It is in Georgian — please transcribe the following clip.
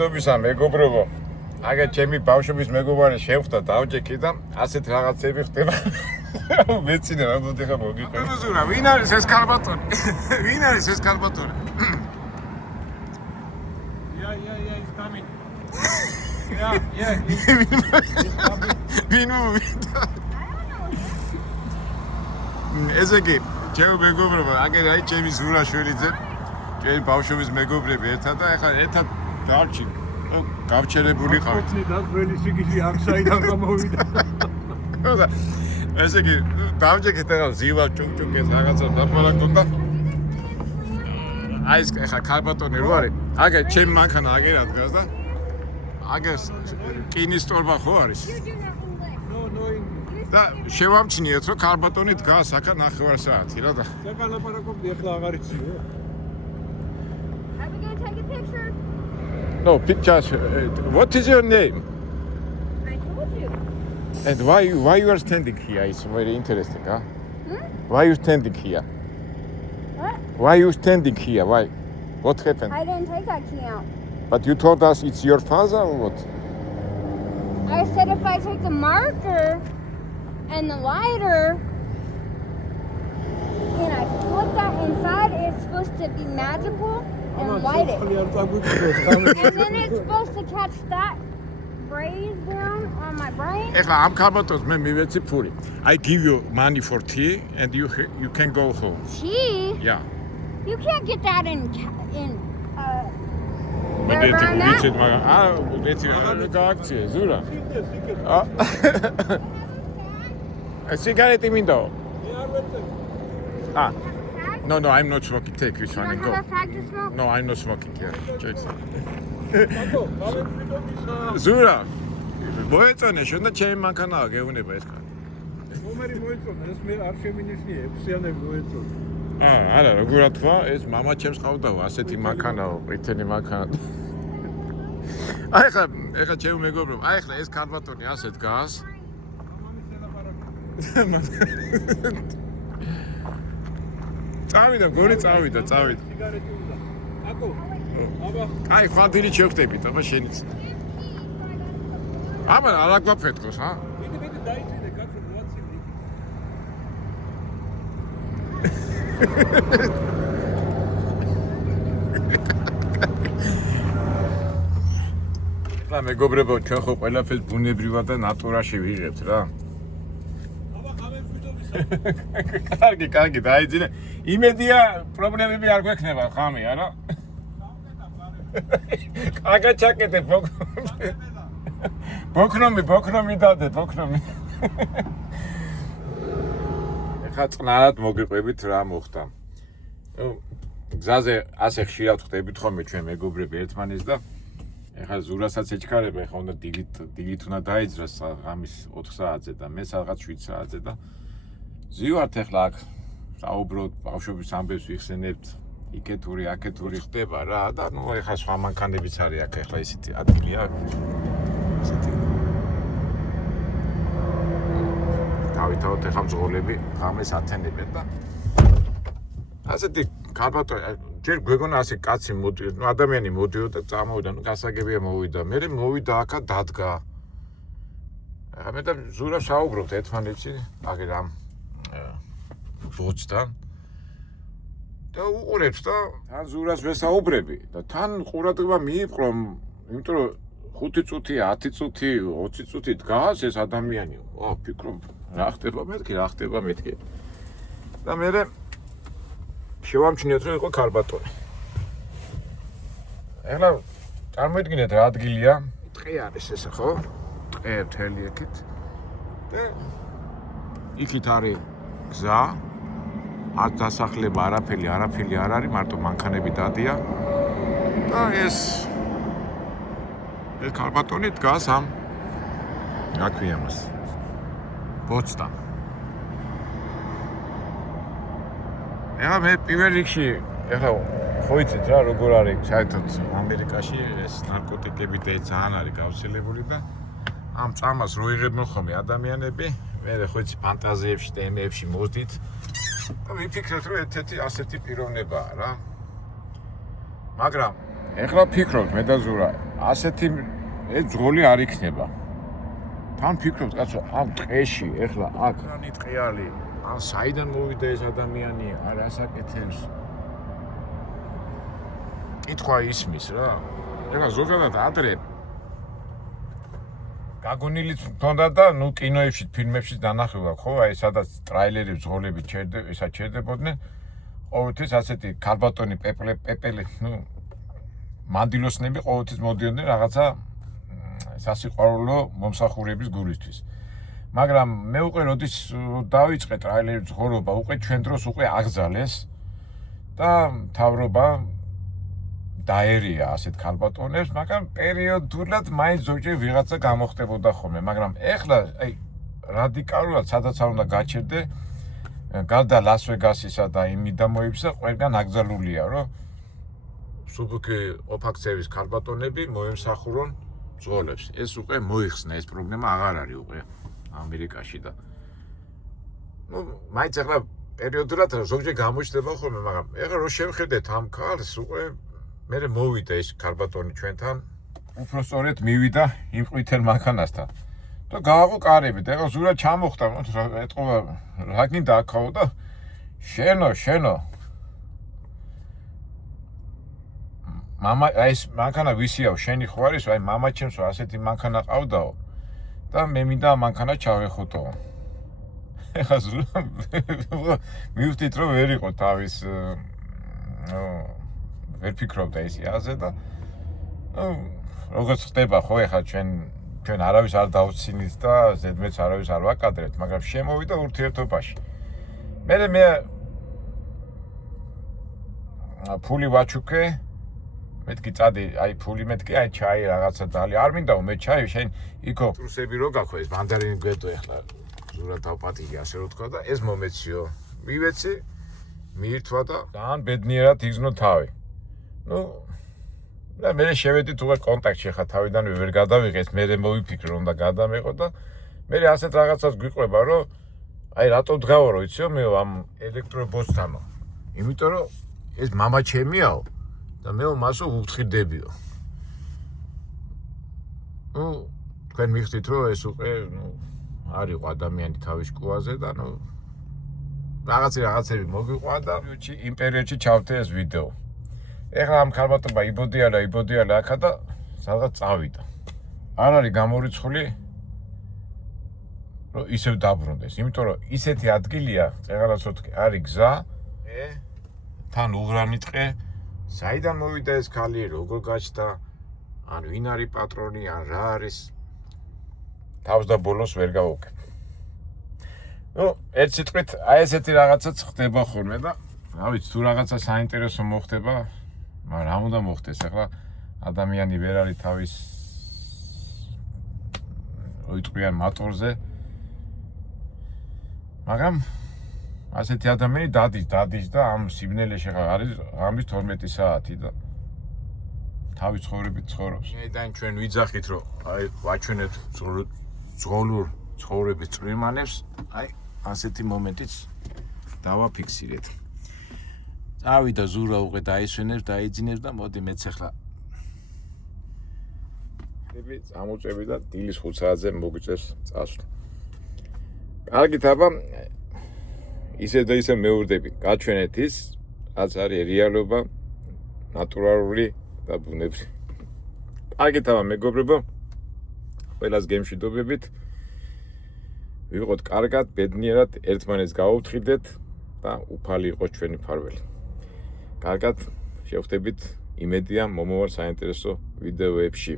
მადლობისა მეგობრებო. აგა ჩემი ბავშვობის მეგობარი შევხვდა დავჭექი და ასეთ რაღაცები ხდება. მეცინე რამოდე ხა მოგიყვე. ზურა, ვინ არის ეს ქალბატონი? ვინ არის ეს ქალბატონი? Yeah, he's coming. Yeah, he's coming. ვინ მოვიდა? ესე იგი, ჩემო მეგობრებო, აგერ აი ჩემი ზურა შვილიძე, ჩემი ბავშვობის მეგობრები ერთად და ეხლა ერთად დავჭი. გავჩერებული ყავით. და ველი სიგიჟი აქ საიდან გამოვიდა. ესე იგი, დავჭეკეთ ახლა ზივა ჭუკჭუკეთ რაღაცა დაბალაკონ და აი ეს ახლა ქალბატონი რო არის? აგერ ჩემი მანქანა აგერად დგას და აგერ კინის ტორბა ხო არის? No English. და შევამჩნიეთ რომ ქალბატონი დგას აქა 9 საათი რა და საკალაპარაკობდი ახლა აღარ იციო. Are we gonna take a picture? No, pictures. What is your name? I told you. And why you are standing here? It's very interesting, huh? Why you standing here? What? Why you standing here? Why? What happened? I didn't take that key out. But you told us it's your father or what? I said if I take the marker and the lighter and I put that inside, it's supposed to be magical and light it. And then it's supposed to catch that braise down on my brain. ეხლა ამ ქალბატონს მე მივეცი ფული. I give you money for tea and you can go home. Tea? Yeah. You can't get that in wherever I'm at. ვიცით მაგრამ ვიცი გააქციე ზურა. Cigarette მინდო. Ah. No, I'm not smoking. Take this You one and don't go. have a fag to smoke? No, I'm not smoking here. Zura. მოეწონე შენ და ჩემი მანქანაა გეუბნება ეს კაცი. ნომერი მოეწონა, ეს მე არ შემინიშნია, 6-იანები მოეწონა. არა, როგორ თქვა, ეს мама ჩემს ყავდაო, ასეთი მანქანაო, ყვითელი მანქანა. აი ხა ჩემი მეგობრებო, აი ხა ეს ქალბატონი ასე დგას. წავიდა, გორი წავიდა. სიგარეტი უნდა. აკო. აბა. აი, ხვალდილი შევხდებით, აბა შენიც. აბა, არა გვაფეთქოს, ჰა? მიდი დაიწინე, კაცო, მოაცინე. რა მეგობრებო, ჩვენ ხო ყველაფერს ბუნებრივად და ნატურაში ვიღებთ რა. აბა, გამემშვიდობის. კარგი, დაიძინე. იმედია პრობლემები არ გვექნება ხამი, არა? კაგა ჩაკეთე ბოქრომი დადე, ბოქრომი. ეხლა წნარად მოგიყვებით რა მოხდა. გზაზე ასე ხშირად ხდებით ხოლმე ჩვენ მეგობრები ერთმანეთს და ეხლა ზურასაც ეჩქარება, ეხლა უნდა დილით უნდა დაიძრას ღამის 4 საათზე და მე სადღაც 7 საათზე და ზივართ ეხლა აქ საუბრობთ, ბავშვობის ამბებს ვიხსენებთ, იქეთური, აქეთური ხდება რა და ნუ ეხლა სხვა მანქანებიც არის აქ ეხლა ისეთი ადგილია. ისეთი დავითავთ ეხლა მძღოლები ღამეს ათენებენ და ასეთი ქალბატონი ჯერ გვეგონა ასე კაცი მოდიოდა, ნუ ადამიანი მოდიოდა, წამოვიდა, ნუ გასაგებია მოვიდა. მე მოვიდა აქა დადგა. ახლა მე და ზურა საუბრობთ ერთმანეთში, აგერ ამ ბოჭთან. და უყურებს და თან ზურას ვესაუბრები და თან ყურადღება მიიპყრო, იმიტომ რომ 5 წუთია, 10 წუთი, 20 წუთი დგას ეს ადამიანი. ფიქრობ, რა ხდება მეთქი. და მე შევამჩნიეთ რომ იყო ქალბატონი. ეხლა წარმოიდგინეთ რა ადგილია. ტყე არის ესე ხო? ტყე მთელი ეკით. და იქით არის გზა. არ დასახლება არაფერი არ არის, მარტო მანქანები დადია. და ეს ქალბატონი დგას ამ რა ქვია მას? ბოჭთან. ეხლა მე პირველ რიგში ეხლა ხო იცით რა როგორ არის საერთოდ ამერიკაში ეს ნარკოტიკები და ძალიან არის გავრცელებული და ამ წამას რო იღებენ ხოლმე ადამიანები, მე ხო იცი ფანტაზიებში და ემეებში მოდით და ვიფიქრეთ რომ ერთ-ერთი ასეთი პიროვნებაა რა. მაგრამ ეხლა ფიქრობთ მე და ზურა, ასეთი ძღოლი არ იქნება. თან ფიქრობთ კაცო, ამ ტყეში ეხლა აქ რანი ტყეალი, ან საიდან მოვიდა ეს ადამიანი, არ ასაკეთებს. კითხვა ისმის რა. ეხლა ზოგადად ადრე გაგონილიც მქონდა და ნუ კინოებში, ფილმებში დანახება, ხო, აი სადაც ტრაილერებს ძღოლები ჩერდებოდნენ. ყოველთვის ასეთი ქალბატონი პეპელი, ნუ მანდილოსნები ყოველთვის მოდიოდნენ რაღაცა სასიყვარულო მომსახურების გულისთვის. მაგრამ მე უკვე როდის დავიწყე ტრაილერების ძღოლობა, უკვე ჩვენ დროს უკვე აგზალეს და მთავრობა დაერია ასეთ ქალბატონებს, მაგრამ პერიოდულად მაინც ზოგჯერ ვიღაცა გამოხდებოდა ხოლმე, მაგრამ ეხლა აი რადიკალურად სადაც არ უნდა გაჩერდე, გარდა ლას-ვეგასისა და იმ მიდამოებისა, ყველგან აკრძალულია, რომ სუბუქი ოფაქცევის ქალბატონები მოემსახურონ ძღოლებს. ეს უკვე მოიხსნა, ეს პრობლემა აღარ არის უკვე ამერიკაში და ნუ მაინც ეხლა პერიოდულად ზოგჯერ გამოჩნდება ხოლმე, მაგრამ ეხლა რო შევხედეთ ამ ქალს, უკვე მე მოვიდა ეს ქალბატონი ჩვენთან, უფრო სწორედ მივიდა იმ ყვითელ მანქანასთან. და გააღო კარები და ეხლა ზურა ჩამოხდა, ეთყობა რა გინდა აქაო და შენო მამა ეს მანქანა ვისიაო, შენი ხო არის, აი მამა ჩემსო ასეთი მანქანა ყავდაო და მე მინდა მანქანა ჩავეხუტო. ეხლა მივხვდით რომ ვერ იყო თავის ვერ ფიქრობდა ისი აზე და როგორც ხდება ხო ეხლა ჩვენ არავის არ დავცინით და ზედმეტს არავის არ ვაკადრებთ, მაგრამ შემოვიდა ურთიერთობაში. მე ფული ვაჩუქე, მეთქი წადი, აი ფული მეთქი, აი ჩაი რაღაცა დალი. არ მინდაო მე ჩაი, შენ იქო ტრუსები რო გაქვე, ეს მანდარინი გვეტო ეხლა ზურა დავპატიგი ასე რო თქვა და ეს მომეციო. მივეცი, მიირთვა და ძალიან ბედნიერად იგზნო თავი. ნუ და მე შევედით უკვე კონტაქტში ხა თავიდანვე ვერ გადავიღეს, მე მოვიფიქრე რომ და გადამეყო და მე ასეთ რაღაცას გვიყვება რომ აი რატო დგავო რო იციო მე ამ ელექტრობოსთანო. იმიტომ რომ ეს მამა ჩემიაო და მე მასო ვუთხირდებიო. ნუ თქვენ მიხდით რომ ეს უკვე ნუ არ იყო ადამიანი თავის შკუაზე და ნუ რაღაცები მოგიყვა და იმ პერიოდში ჩავდე ეს ვიდეო. ეხლა ამ ქალბატონმა იბოდიალა აქა და სადღაც წავიდა. არ არის გამორიცხული რომ ისევ დაბრუნდეს, იმიტომ რომ ისეთი ადგილია, წეღარასოთკი არის გზა, თან უღრანი ტყე, საიდან მოვიდა ეს ქალი, როგორ გაჩნდა, ან ვინ არის პატრონი, ან რა არის. თავს და ბოლოს ვერ გავუქებ. ნუ ერთ სიტყვით, აი ესეთი რაღაცაც ხდება ხოლმე და რა ვიცი, თუ რაღაცა საინტერესო მოხდება, მაგრამ რა უნდა მოხდეს, ახლა ადამიანი ვერ არის თავის ოიტყვიან მატორზე. მაგრამ ასეთი ადამიანი დადის და ამ სიბნელეში არის ღამის 12 საათი და თავის ცხოვრებით ცხოვრობს. მეიდან ჩვენ ვიძახით რომ აი ვაჩვენებთ ძღოლურ ცხოვრების წვრილმანებს, აი ასეთი მომენტიც დავაფიქსირეთ. წავიდა ზურა უკვე დაისვენებს, დაიძინებს და მოდი მეც ახლა წამოწევი და დილის 5 საათზე მოგვიწევს წასვლა. კარგით აბა, ისე და ისე მეურდები, გაჩვენეთ ის, რაც არის რეალობა, ნატურალური და ბუნებრივი. კარგით აბა მეგობრებო, ყველას გემშვიდობებით. ვიყოთ კარგად, ბედნიერად, ერთმანეთს გაუვთხილდეთ და უფალი იყოს ჩვენი ფარველი. კარგად, შევხვდებით იმედია მომავალ საინტერესო ვიდეოებში.